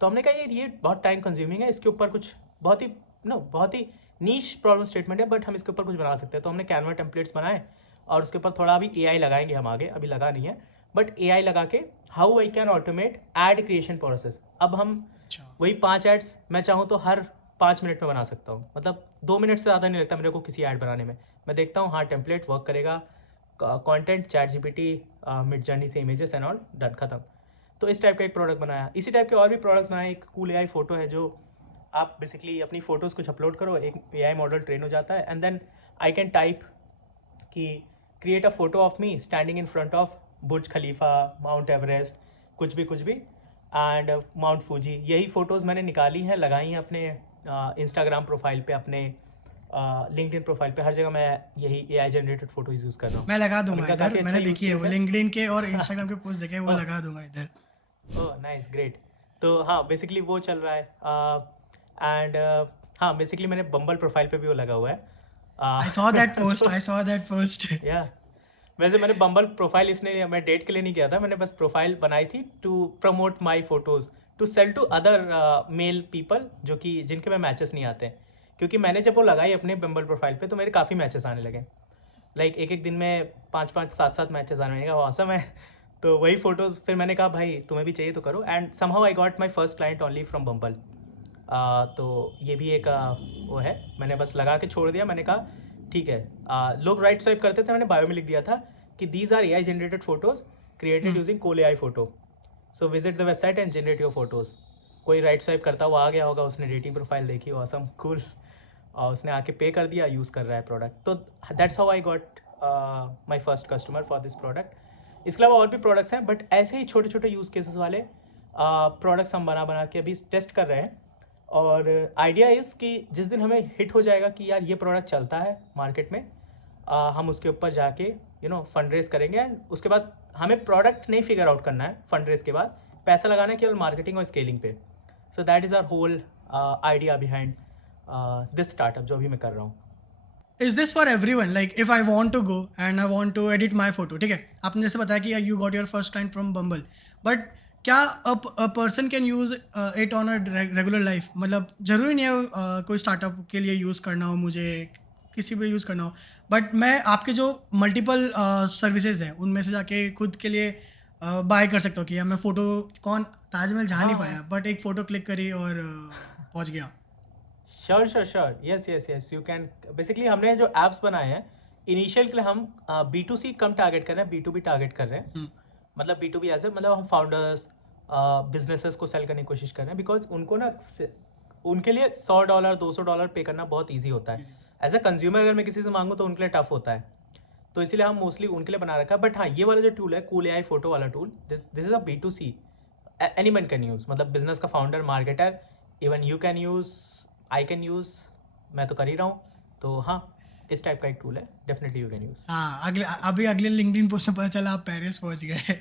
तो हमने कहा ये बहुत टाइम कंज्यूमिंग है, इसके ऊपर कुछ बहुत ही नीश प्रॉब्लम स्टेटमेंट है, बट हम इसके ऊपर कुछ बना सकते हैं. तो हमने कैनवा टेम्पलेट्स बनाए और उसके ऊपर थोड़ा अभी AI लगाएंगे हम आगे, अभी लगा नहीं है, बट AI लगा के how I can automate add creation process. अब हम वही 5 एड्स मैं चाहूँ तो हर 5 मिनट में बना सकता हूँ, मतलब 2 मिनट से ज़्यादा नहीं लगता मेरे को किसी ऐड बनाने में। मैं देखता हूँ हाँ टेम्पलेट वर्क करेगा, content chat GPT mid journey से इमेजेस एंड ऑल, डन खत्म। तो इस टाइप का एक प्रोडक्ट बनाया। इसी टाइप के और भी प्रोडक्ट्स बनाए। एक कूल एआई फोटो है जो आप बेसिकली अपनी फ़ोटोज़ कुछ अपलोड करो, एक एआई मॉडल ट्रेन हो जाता है, and then I can type कि create a photo of me standing in front of Burj Khalifa, Mount Everest, कुछ भी, एंड माउंट फूजी। यही फ़ोटोज़ मैंने निकाली हैं, लगाई हैं अपने इंस्टाग्राम प्रोफाइल पे, अपने लिंक्डइन प्रोफाइल पे, हर जगह मैं यही एआई जनरेटेड फ़ोटोज़ यूज़ कर रहा हूँ। मैं लगा और दूंगा इनका काफ़ी इधर, अच्छा मैंने यूज़ देखी है वो केस है। लिंक्डइन के और इंस्टाग्राम के पोस्ट देखे हैं, वो ओह, लगा दूंगा इधर। Oh nice, great. तो हाँ बेसिकली वो चल रहा है, एंड हाँ बेसिकली मैंने बम्बल प्रोफाइल पे भी वो लगा हुआ है। आई सॉ दैट पोस्ट, तो आई सॉ दैट पोस्ट। या वैसे मैंने बम्बल प्रोफाइल इसने मैं डेट के लिए नहीं किया था, मैंने बस प्रोफाइल बनाई थी to promote my photos to sell to other male people जो कि जिनके में मैचेस नहीं आते हैं। क्योंकि मैंने जब वो लगाई अपने बम्बल प्रोफाइल पे तो मेरे काफ़ी मैचेस आने लगे, लाइक एक दिन में 5-5 7-7 मैचेस आने लगे, ऑसम है। तो वही फोटोज़ फिर मैंने कहा भाई तुम्हें भी चाहिए तो करो, and somehow I got my first client only from Bumble. तो ये भी एक वो है, मैंने बस लगा के छोड़ दिया। मैंने कहा ठीक है, लोग राइट स्वाइप करते थे, मैंने बायो में लिख दिया था कि these are AI generated photos created using Kol AI photo, so visit the website and generate your photos. कोई राइट स्वाइप करता हुआ आ गया होगा, उसने रेटिंग प्रोफाइल देखी, ऑसम कूल, और उसने आके पे कर दिया, यूज़ कर रहा है प्रोडक्ट। तो that's how I got my first customer for this product. इसके अलावा और भी प्रोडक्ट्स हैं, बट ऐसे ही छोटे छोटे यूज़ केसेस वाले प्रोडक्ट्स हम बना के अभी टेस्ट कर रहे हैं। और आइडिया इज़ कि जिस दिन हमें हिट हो जाएगा कि यार ये प्रोडक्ट चलता है मार्केट में, हम उसके ऊपर जाके फंड रेज करेंगे, एंड उसके बाद हमें प्रोडक्ट नहीं फिगर आउट करना है, फंड रेज के बाद पैसा लगाना है केवल मार्केटिंग और स्केलिंग पे। So that is our whole idea behind this startup जो अभी मैं कर रहा हूँ। Is this for everyone? Like if I want to go and I want to edit my photo, ठीक है, आपने जैसे बताया कि you got your first client from Bumble, but क्या a person can use it on a regular life? मतलब ज़रूरी नहीं है कोई स्टार्टअप के लिए यूज़ करना हो, मुझे किसी पे यूज़ करना हो, बट मैं आपके जो मल्टीपल सर्विसेज हैं उनमें से जाके खुद के लिए बाय कर सकता हूँ कि मैं फ़ोटो, कौन ताजमहल जा नहीं हाँ। पाया बट एक फ़ोटो क्लिक करी और पहुँच गया। Sure, yes, you can. Basically हमने जो ऐप्स बनाए हैं इनिशियल के लिए हम B2C कम टारगेट कर रहे हैं, B2B टारगेट कर रहे हैं। मतलब B2B ऐसे मतलब हम फाउंडर्स बिजनेसेस को सेल करने की कोशिश कर रहे हैं, बिकॉज उनको ना उनके लिए $100 $200 पे करना बहुत ईजी होता है। एज अ कंज्यूमर अगर मैं किसी से मांगूँ तो उनके लिए टफ होता है, तो इसीलिए हम मोस्टली उनके लिए बना रखा है। बट हाँ ये वाला जो टूल है कूल एआई फोटो वाला tool, this is a B2C, anyone can use, मतलब बिजनेस का founder, marketer, even you can use, I can use, मैं तो कर ही रहा हूँ। तो हाँ इस टाइप का एक टूल है, डेफिनेटली यू कैन यूज़। हाँ, अगले लिंक्डइन पोस्ट में पता चला आप पेरिस पहुँच गए।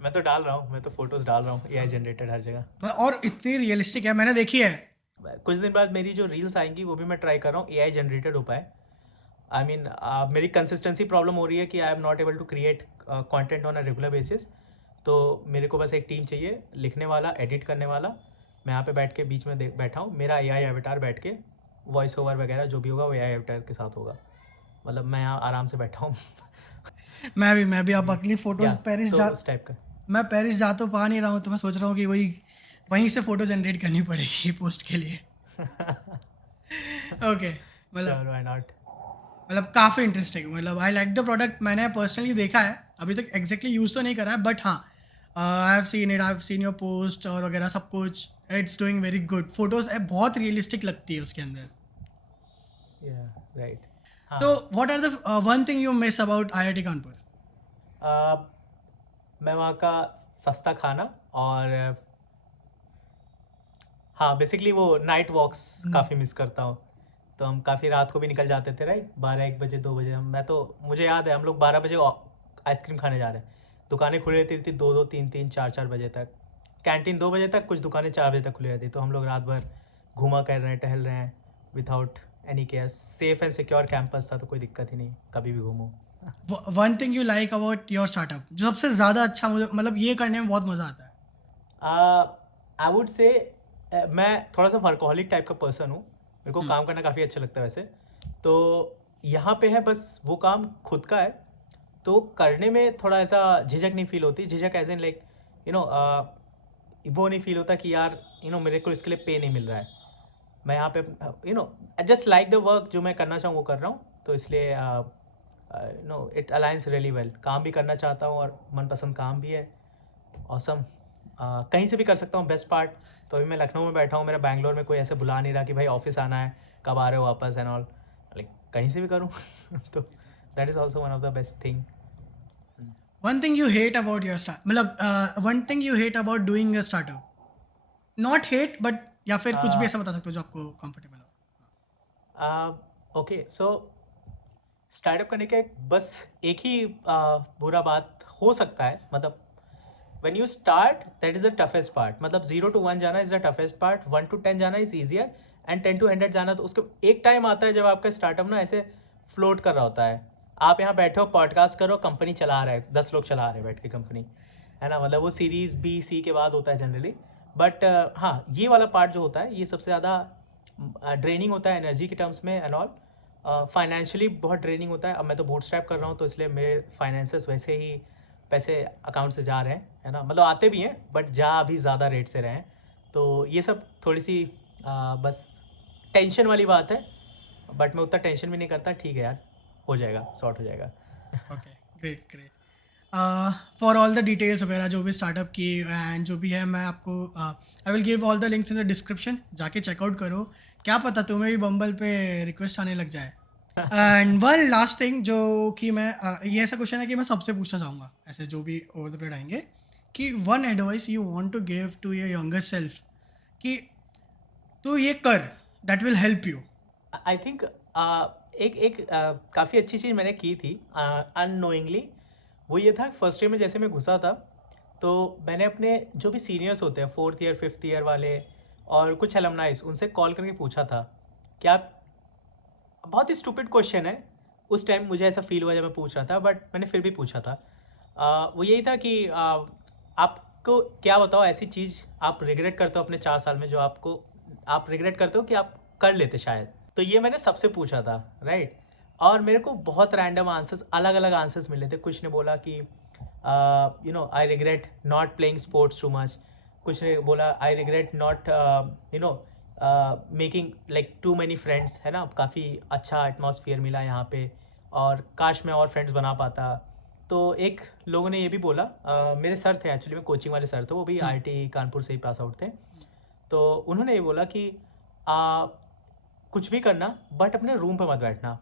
मैं तो डाल रहा हूँ, मैं तो फोटोज़ डाल रहा हूँ एआई जनरेटेड हर जगह। और इतनी रियलिस्टिक है, मैंने देखी है। कुछ दिन बाद मेरी जो रील्स आएंगी वो भी मैं ट्राई कर रहा हूँ एआई जनरेटेड हो पाए। आई मीन मेरी कंसिस्टेंसी प्रॉब्लम हो रही है कि I am not able to create content on a regular basis. तो मेरे को बस एक टीम चाहिए, लिखने वाला, एडिट करने वाला। मैं यहाँ पे बैठ के बीच में बैठा हूँ, मेरा एआई एवेटार बैठ के वॉइस ओवर वगैरह जो भी होगा वो एआई एवेटार के साथ होगा। मतलब मैं यहाँ आराम से बैठा हूँ। मैं भी आप अगली फोटोज पेरिस तो जा, इस टाइप का। मैं पेरिस जा तो पा नहीं रहा हूँ, तो मैं सोच रहा हूँ कि वहीं से फोटो जनरेट करनी पड़ेगी पोस्ट के लिए। Okay, Sure, why not? मतलब काफ़ी इंटरेस्टिंग, मतलब आई लाइक द प्रोडक्ट। मैंने पर्सनली देखा है, अभी तक एग्जैक्टली यूज़ तो नहीं करा है, बट हाँ I have seen it, I have seen your post और वगैरह सब कुछ। It's doing very good, photos बहुत रियलिस्टिक लगती है उसके अंदर। Yeah, right. तो what are the one thing you miss about IIT Kanpur? मैं वहाँ का सस्ता खाना और हाँ बेसिकली वो नाइट वॉक्स काफ़ी मिस करता हूँ। तो हम काफ़ी रात को भी निकल जाते थे, राइट, 12-1 बजे 2 बजे। मुझे याद है हम लोग 12 बजे आइसक्रीम खाने जा रहे हैं, दुकानें खुली रहती थी 2-2 3-3 4-4 बजे तक, कैंटीन 2 बजे तक, कुछ दुकानें 4 बजे तक खुली रहती। तो हम लोग रात भर घूमा कर रहे हैं, टहल रहे हैं without any care. Safe and secure campus था तो कोई दिक्कत ही नहीं, कभी भी घूमो। One thing you like about your startup, जो सबसे ज़्यादा अच्छा मुझे, मतलब ये करने में बहुत मज़ा आता है? आई वुड से मैं थोड़ा सा वर्कोहलिक टाइप का पर्सन हूँ, मेरे को काम करना काफ़ी अच्छा लगता है वैसे। तो यहाँ पे है बस वो काम खुद का है, तो करने में थोड़ा ऐसा झिझक नहीं फील होती। झिझक एज इन लाइक वो नहीं फील होता कि यार मेरे को इसके लिए पे नहीं मिल रहा है, मैं यहाँ पे जस्ट लाइक द वर्क, जो मैं करना चाहूँ वो कर रहा हूँ, तो इसलिए इट अलाइंस रियली वेल। काम भी करना चाहता हूँ और मनपसंद काम भी है, ऑसम। कहीं से भी कर सकता हूँ, बेस्ट पार्ट। तो अभी मैं लखनऊ में बैठा हूँ, मेरा बैंगलोर में कोई ऐसे बुला नहीं रहा कि भाई ऑफिस आना है, कब आ रहे हो वापस एंड ऑल, लाइक कहीं से भी करूँ तो that is also one of the best thing. One thing you hate about your start, मतलब one thing you hate about doing a startup, not hate but, या फिर कुछ भी ऐसा बता सकते हो जो आपको कंफर्टेबल हो। ओके, सो स्टार्टअप करने का बस एक ही बुरा बात हो सकता है, मतलब when you start, that is the toughest part। मतलब 0 to 1 जाना is the toughest part, 1 to 10 जाना is easier, and 10 to 100 जाना, तो उसके एक टाइम आता है जब आपका स्टार्टअप ना ऐसे फ्लोट कर रहा होता है, आप यहाँ बैठे हो पॉडकास्ट करो, कंपनी चला रहा है, 10 लोग चला रहे हैं बैठ के कंपनी, है ना। मतलब वो सीरीज बी सी के बाद होता है जनरली, बट हाँ, ये वाला पार्ट जो होता है ये सबसे ज़्यादा ड्रेनिंग होता है एनर्जी के टर्म्स में एंड ऑल। फाइनेंशियली बहुत ड्रेनिंग होता है। अब मैं तो बूटस्ट्रैप कर रहा हूँ, तो इसलिए मेरे फाइनेंसेस वैसे ही पैसे अकाउंट से जा रहे हैं, है ना, मतलब आते भी हैं बट जा अभी ज़्यादा रेट से रहे हैं, तो ये सब थोड़ी सी बस टेंशन वाली बात है, बट मैं उतना टेंशन भी नहीं करता, ठीक है यार, हो जाएगा, सॉर्ट हो जाएगा। Okay, great great. For all the details वगैरह जो भी स्टार्टअप की एंड जो भी है, मैं आपको I will give all the links in the description, जाके चेकआउट करो, क्या पता तुम्हें भी बम्बल पे रिक्वेस्ट आने लग जाए। एंड वन लास्ट थिंग जो कि मैं ये ऐसा क्वेश्चन है कि मैं सबसे पूछना चाहूँगा, ऐसे जो भी ओवर द पीरियड आएंगे, कि one advice you want to give to your younger self, कि तू ये कर, that will help you. I think एक काफ़ी अच्छी चीज़ मैंने की थी अननोइंगली, वो ये था, फर्स्ट ईयर में जैसे मैं घुसा था, तो मैंने अपने जो भी सीनियर्स होते हैं 4th ईयर 5th ईयर वाले और कुछ एलमनाइज, उनसे कॉल करके पूछा था कि आप, बहुत ही स्टूपिड क्वेश्चन है, उस टाइम मुझे ऐसा फील हुआ जब मैं पूछ रहा था, बट मैंने फिर भी पूछा था। वो यही था कि आपको क्या बताओ ऐसी चीज़ आप रिग्रेट करते हो अपने 4 साल में, जो आप रिग्रेट करते हो कि आप कर लेते शायद। तो ये मैंने सबसे पूछा था, राइट। और मेरे को बहुत रैंडम आंसर्स, अलग अलग आंसर्स मिले थे। कुछ ने बोला कि I regret not playing sports too much, कुछ ने बोला I regret not making like too many friends, है ना, काफ़ी अच्छा एटमॉस्फेयर मिला यहाँ पे, और काश मैं और फ्रेंड्स बना पाता। तो एक लोगों ने ये भी बोला, मेरे सर थे एक्चुअली, में कोचिंग वाले सर थे, वो भी IIT कानपुर से ही पास आउट थे, तो उन्होंने ये बोला कि कुछ भी करना बट अपने रूम पे मत बैठना।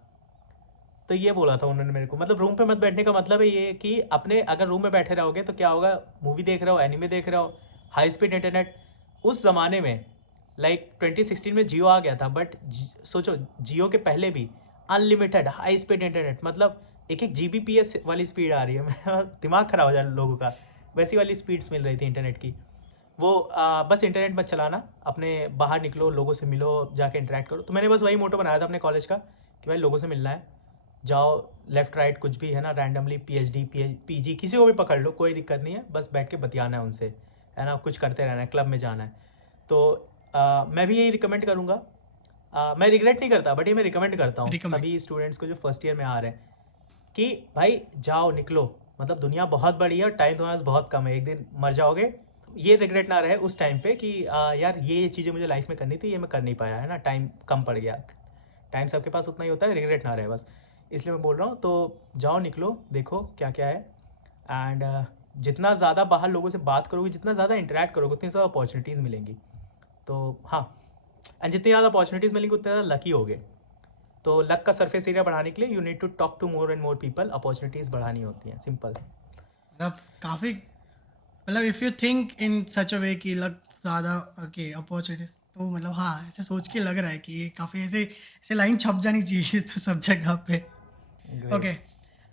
तो ये बोला था उन्होंने मेरे को, मतलब रूम पे मत बैठने का मतलब है ये कि अपने, अगर रूम में बैठे रहोगे तो क्या होगा, मूवी देख रहे हो, एनिमे देख रहे हो, हाई स्पीड इंटरनेट। उस ज़माने में लाइक 2016 में जियो आ गया था, बट सोचो जियो के पहले भी अनलिमिटेड हाई स्पीड इंटरनेट, मतलब 1-1 Gbps वाली स्पीड आ रही है मेरा दिमाग ख़राब हो जाए लोगों का, वैसी वाली स्पीड्स मिल रही थी इंटरनेट की। वो बस इंटरनेट मत चलाना, अपने बाहर निकलो, लोगों से मिलो, जाके इंटरेक्ट करो। तो मैंने बस वही मोटो बनाया था अपने कॉलेज का कि भाई लोगों से मिलना है, जाओ लेफ़्ट राइट कुछ भी, है ना, रैंडमली PhD PG किसी को भी पकड़ लो, कोई दिक्कत नहीं है, बस बैठ के बतियाना है उनसे, है ना, कुछ करते रहना है, क्लब में जाना है। तो मैं भी यही रिकमेंड करूँगा। मैं रिग्रेट नहीं करता, बट ये मैं रिकमेंड करता हूँ सभी स्टूडेंट्स को जो फर्स्ट ईयर में आ रहे हैं कि भाई जाओ, निकलो, मतलब दुनिया बहुत बड़ी है और टाइम तुम्हारे पास बहुत कम है, एक दिन मर जाओगे। ये रिग्रेट ना रहे उस टाइम पे कि यार ये चीज़ें मुझे लाइफ में करनी थी, ये मैं कर नहीं पाया, है ना, टाइम कम पड़ गया। टाइम सबके पास उतना ही होता है, रिग्रेट ना रहे बस, इसलिए मैं बोल रहा हूँ। तो जाओ, निकलो, देखो क्या क्या है, एंड जितना ज़्यादा बाहर लोगों से बात करोगे, जितना ज़्यादा इंटरेक्ट करोगे, उतनी ज़्यादा अपॉर्चुनिटीज़ मिलेंगी। तो हाँ, एंड जितनी ज़्यादा अपॉर्चुनिटीज़ मिलेंगी उतने ज़्यादा लकी होगे। तो लक का सरफेस एरिया बढ़ाने के लिए you need to talk to more and more people, opportunities बढ़ानी होती हैं, सिंपल। मतलब काफ़ी, मतलब if you think in such a way कि लग ज़्यादा ओके अपॉर्चुनिटीज, तो मतलब हाँ, ऐसे सोच के लग रहा है कि ये काफ़ी ऐसे ऐसे लाइन छप जानी चाहिए तो सब जगह पे। ओके,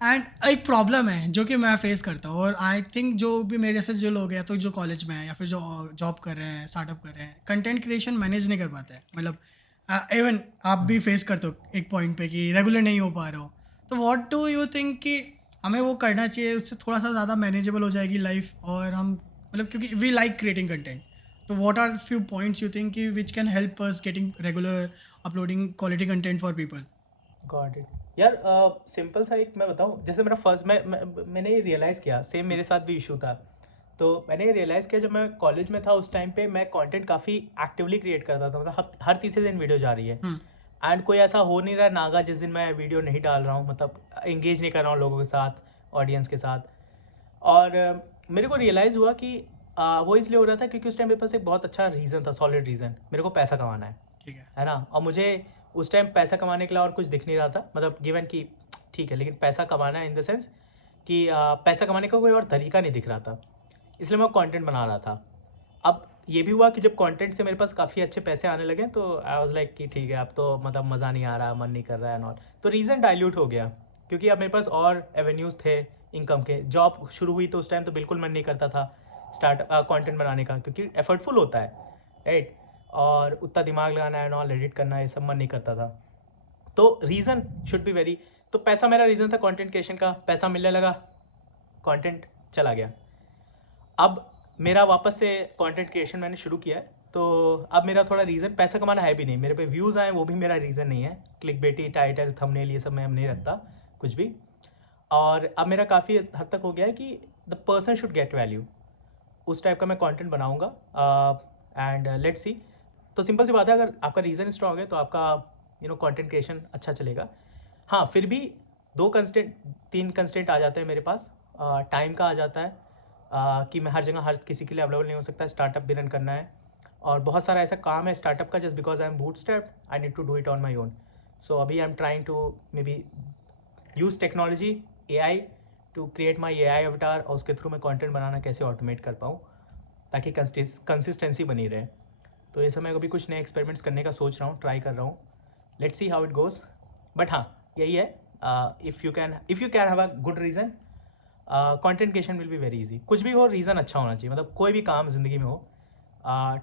एंड एक प्रॉब्लम है जो कि मैं फेस करता हूँ, और आई थिंक जो भी मेरे जैसे जो लोग हैं, तो जो कॉलेज में हैं या फिर जो जॉब कर रहे हैं, स्टार्टअप कर रहे हैं, कंटेंट क्रिएशन मैनेज नहीं कर पाते हैं। मतलब इवन आप भी फेस करते हो एक पॉइंट पे कि रेगुलर नहीं हो पा रहे हो, तो व्हाट डू यू थिंक कि हमें वो करना चाहिए, उससे थोड़ा सा ज़्यादा मैनेजेबल हो जाएगी लाइफ, और हम मतलब क्योंकि वी लाइक क्रिएटिंग कंटेंट, तो what are few points you think which can help us getting regular uploading quality content for people? Got it यार। सिंपल सा एक मैं बताऊँ, जैसे मेरा फर्स्ट मैंने ये रियलाइज़ किया, सेम मेरे साथ भी इशू था। तो मैंने रियलाइज़ किया जब मैं कॉलेज में था उस टाइम पे मैं कंटेंट काफ़ी एक्टिवली क्रिएट करता था, मतलब हर तीसरे दिन वीडियो जा रही है एंड कोई ऐसा हो नहीं रहा नागा जिस दिन मैं वीडियो नहीं डाल रहा हूँ, मतलब एंगेज नहीं कर रहा हूँ लोगों के साथ, ऑडियंस के साथ। और मेरे को रियलाइज़ हुआ कि वो इसलिए हो रहा था क्योंकि उस टाइम मेरे पास एक बहुत अच्छा रीज़न था, सॉलिड रीज़न, मेरे को पैसा कमाना है, ठीक है। है ना। और मुझे उस टाइम पैसा कमाने के लिए और कुछ दिख नहीं रहा था, मतलब गिवन कि ठीक है लेकिन पैसा कमाना है इन द सेंस कि पैसा कमाने का कोई और तरीका नहीं दिख रहा था, इसलिए मैं कंटेंट बना रहा था। अब ये भी हुआ कि जब कंटेंट से मेरे पास काफ़ी अच्छे पैसे आने लगे तो आई वाज लाइक कि ठीक है अब तो मतलब मज़ा नहीं आ रहा, मन नहीं कर रहा है नॉट, तो रीज़न डाइल्यूट हो गया क्योंकि अब मेरे पास और एवेन्यूज़ थे इनकम के। जॉब शुरू हुई तो उस टाइम तो बिल्कुल मन नहीं करता था कंटेंट बनाने का क्योंकि एफर्टफुल होता है, राइट, और उतना दिमाग लगाना है नॉल एडिट करना है, ये सब मन नहीं करता था। तो रीज़न शुड बी वेरी, तो पैसा मेरा रीज़न था कंटेंट क्रिएशन का, पैसा मिलने लगा, कंटेंट चला गया। अब मेरा वापस से कंटेंट क्रिएशन मैंने शुरू किया है, तो अब मेरा थोड़ा रीज़न पैसा कमाना है भी नहीं, मेरे पे व्यूज़ आए वो भी मेरा रीज़न नहीं है, क्लिकबेटी टाइटल थंबनेल ये सब मैं नहीं रखता कुछ भी। और अब मेरा काफ़ी हद तक हो गया है कि the person should get value, उस टाइप का मैं कंटेंट बनाऊंगा एंड लेट्स सी। तो सिंपल सी बात है, अगर आपका रीज़न स्ट्रॉन्ग है तो आपका कंटेंट क्रिएशन अच्छा चलेगा। हाँ, फिर भी 3 कंस्टेंट आ जाते हैं मेरे पास। टाइम का आ जाता है कि मैं हर जगह हर किसी के लिए अवेलेबल नहीं हो सकता, स्टार्टअप भी रन करना है और बहुत सारा ऐसा काम है स्टार्टअप का, just because I am bootstrap I need to do it on my own. So अभी I am trying to maybe use technology AI to create my AI avatar, और उसके थ्रू मैं कंटेंट बनाना कैसे automate कर पाऊँ ताकि consistency बनी रहे। तो ये सब मैं अभी कुछ नए एक्सपेरिमेंट्स करने का सोच रहा हूँ, ट्राई कर रहा हूँ, let's see how it goes. But हाँ, यही है, if you can have a good reason, content creation will be very easy. कुछ भी हो रीज़न अच्छा होना चाहिए, मतलब कोई भी काम ज़िंदगी में हो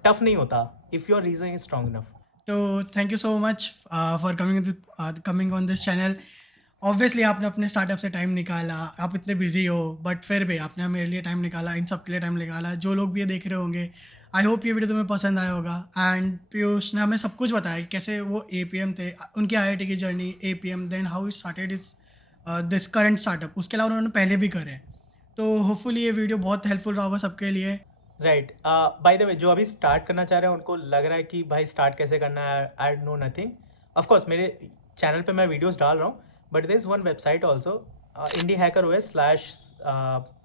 टफ नहीं होता if your reason is strong enough. तो thank you so much for coming on this channel. Obviously आपने अपने स्टार्टअप से टाइम निकाला, आप इतने बिजी हो बट फिर भी आपने मेरे लिए टाइम निकाला, इन सब के लिए टाइम निकाला। जो लोग भी ये देख रहे होंगे, आई होप ये वीडियो तुम्हें पसंद आया होगा। एंड पीयूष ने हमें सब कुछ बताया कि कैसे वो APM थे, उनकी IIT की journey, APM, then how it started is this current startup, उसके अलावा उन्होंने पहले भी करे। तो होपफुली ये वीडियो बहुत हेल्पफुल रहा होगा सबके लिए। राइट, बाय द वे जो अभी स्टार्ट करना चाह रहे हैं उनको लग रहा है कि भाई स्टार्ट कैसे करना है, आई नो नथिंग। ऑफकोर्स मेरे चैनल पे मैं वीडियोस डाल रहा हूँ, but there is one website also, indie hacker OS /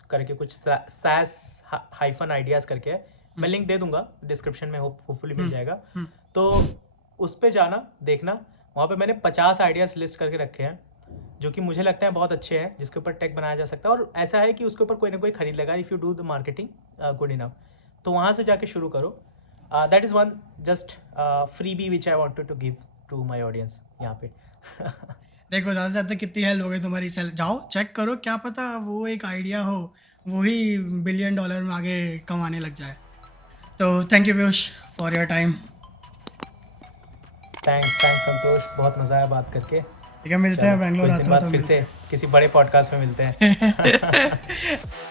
करके कुछ SAS-ideas करके है, मैं लिंक दे दूंगा डिस्क्रिप्शन में, होपफुली मिल जाएगा। तो उस पर जाना, देखना, वहाँ पे मैंने 50 आइडियाज़ लिस्ट करके रखे हैं जो कि मुझे लगता है बहुत अच्छे हैं, जिसके ऊपर टेक बनाया जा सकता है, और ऐसा है कि उसके ऊपर कोई ना कोई खरीद लेगा if you do the marketing good enough. तो वहाँ से जाके शुरू करो। That is one just freebie which I wanted to give to my audience यहाँ पे। देखो ज़्यादा से ज़्यादा कितनी हेल्प हो गई तुम्हारी, चल जाओ चेक करो, क्या पता वो एक आइडिया हो वही $1 बिलियन में आगे कमाने लग जाए। तो thank you Piyush for your time. Thanks Santosh, बहुत मज़ा आया बात करके। ठीक है, मिलते हैं, बैंगलोर कुछ आता दिन हूँ बाद तो फिर मिलते से किसी बड़े पॉडकास्ट में मिलते हैं। हैं।